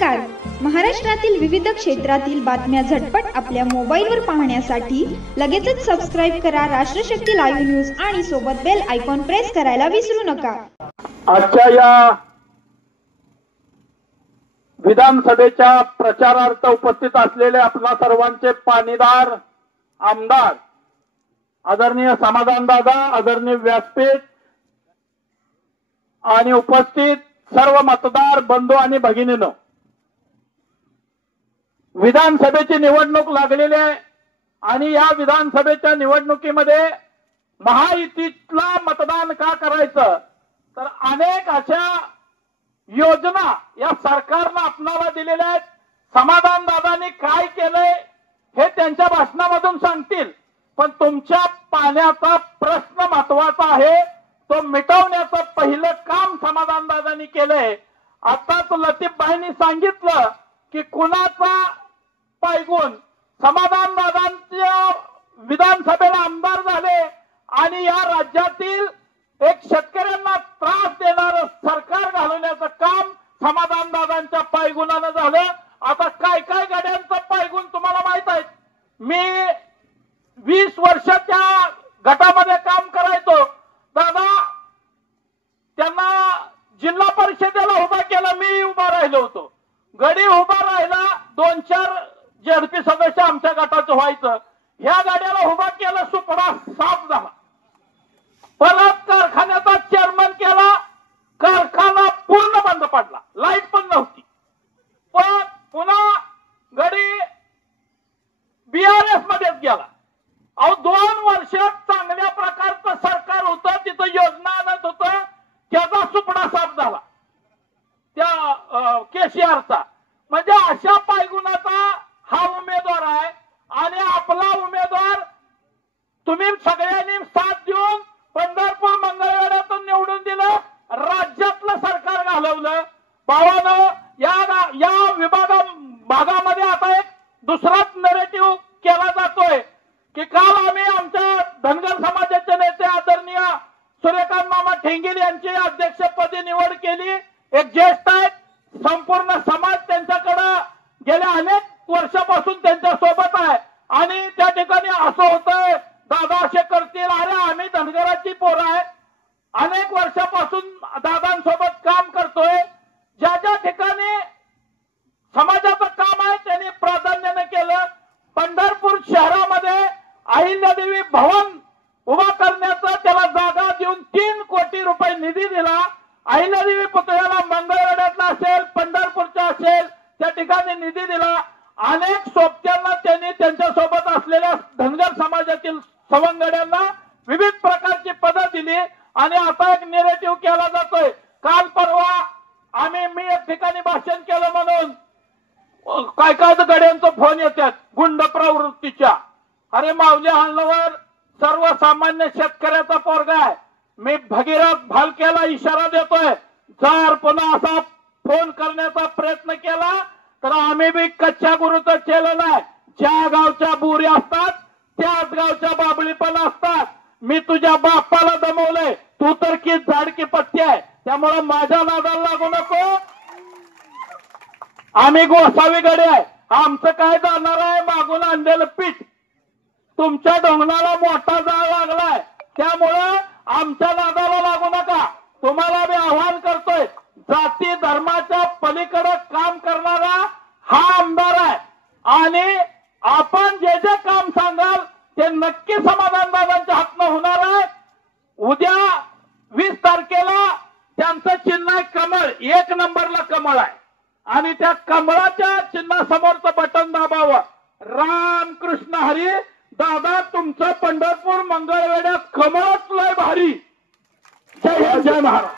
नमस्कार. महाराष्ट्रातील विविध क्षेत्रातील बातम्या झटपट आपल्या मोबाईलवर पाहण्यासाठी लगेचच सबस्क्राइब करा राष्ट्रशक्ती लाईव्ह न्यूज आणि सोबत बेल आयकॉन प्रेस करायला विसरू नका. आजच्या या विधानसभेच्या प्रचारार्थ उपस्थित असलेले आपल्या सर्वांचे पाणीदार आमदार आदरणीय समाधान दादा, आदरणीय व्यासपीठ आणि उपस्थित सर्व मतदार बंधू आणि भगिनींनो, विधानसभेची निवडणूक लागलेली आहे आणि या विधानसभेच्या निवडणुकीमध्ये महायुतीला मतदान का करायचं, तर अनेक अशा योजना या सरकारनं आपणाला दिलेल्या आहेत. समाधान दादांनी काय केलंय हे त्यांच्या भाषणामधून सांगतील, पण तुमच्या पाण्याचा प्रश्न महत्वाचा आहे, तो मिटवण्याचं पहिलं काम समाधान दादांनी केलंय. आताच लतीफभाईंनी सांगितलं की कुणाचा पायगुण समाधान दादांच्या विधानसभेला आमदार झाले आणि या राज्यातील एक शेतकऱ्यांना त्रास देणारं सरकार घालवण्याचं काम समाधान दादांच्या पायगुणानं झालं. आता काय काय गाड्यांचं पायगुण तुम्हाला माहित आहे. मी 20 वर्षाच्या गटामध्ये काम करायचो. दादा त्यांना जिल्हा परिषदेला उभा केला, मी उभा राहिलो होतो. गडी उभा राहिला, 2-4 जेडपी सदस्य आमच्या गटाचं व्हायचं. ह्या गाड्याला उभा केला, सुपडा साफ झाला. परत कारखान्याचा चेअरमन केला, कारखाना पूर्ण बंद पडला, लाईट पण नव्हती. पण पुन्हा गडी बीआरएस मध्येच गेला. अहो 2 वर्षात चांगल्या प्रकारचं सरकार होतं, तिथं योजना आणत होतं, त्याचा सुपडा साफ झाला त्या केसीआरचा. म्हणजे अशा पायगुणाचा हा उमेदवार आहे आणि आपला उमेदवार तुम्ही सगळ्यांनी साथ देऊन पंढरपूर मंगळवेढ्यातून निवडून दिलं, राज्यातलं सरकार घालवलं. भावानं या भागामध्ये आता एक दुसराच नरेटिव्ह केला जातोय की काल आम्ही आमच्या धनगर समाजाचे नेते आदरणीय सूर्यकांत मामा ठेंगील यांची अध्यक्षपदी निवड केली. एक ज्येष्ठ आहेत, संपूर्ण समाज त्यांच्याकडे गेल्या अनेक वर्षापासून त्यांच्या सोबत आहे आणि त्या ठिकाणी असं होतंय, दादा असे करतील, अरे आम्ही धनगराची पोरं आहे, अनेक वर्षापासून दादांसोबत काम करतोय. ज्या ज्या ठिकाणी समाजाचं काम आहे त्यांनी प्राधान्याने केलं. पंढरपूर शहरामध्ये अहिल्यादेवी भवन उभा करण्याचा त्याला जागा देऊन 3 कोटी रुपये निधी दिला. अहिल्यादेवी पुतळ्याला मंगळवेढ्यातला असेल, पंढरपूरचा असेल, त्या ठिकाणी निधी दिला. अनेक सोबत्यांना त्यांनी त्यांच्यासोबत असलेल्या धनगर समाजातील सवंगड्यांना विविध प्रकारची पदं दिली आणि आता एक नेरेटिव्ह केला जातोय. काल परवा मी एक ठिकाणी भाषण केलं म्हणून काय काय गड्यांचा फोन येतात गुंड प्रवृत्तीच्या. अरे माऊली हालवर सर्वसामान्य शेतकऱ्याचा पोरगा आहे. मी भगीरथ भालकेला इशारा देतोय, जर पुन्हा असा फोन करण्याचा प्रयत्न केला तर आम्ही बी कच्च्या गुरुचं केलं नाही. ज्या गावच्या बुरी असतात त्याच गावच्या बाबळी पण असतात. मी तुझ्या बापाला दमवलंय, तू तर की झाडकी पत्ती आहे, त्यामुळे माझ्या नादाला लागू नको. आम्ही गोसावी गडे आहे, आमचं काय जाणार आहे मागून आणलेलं पीठ. तुमच्या ढोंगणाला मोठा जाळ लागलाय, त्यामुळं आमच्या नादाला लागू नका. तुम्हाला मी आवाहन करतोय, जाती धर्माच्या पलीकडे काम करणारा हा आमदार आहे आणि आपण जे जे काम सांगाल ते नक्की समाधान दादांच्या हातनं होणार आहे. उद्या 20 तारखेला त्यांचं चिन्ह आहे कमळ, 1 नंबरला कमळ आहे आणि त्या कमळाच्या चिन्हासमोरचं बटन दाबावं. राम कृष्ण हरी. दादा तुमचं पंढरपूर मंगळवेढ्यात कमळच लय भारी. जय हिंद, जय महाराज.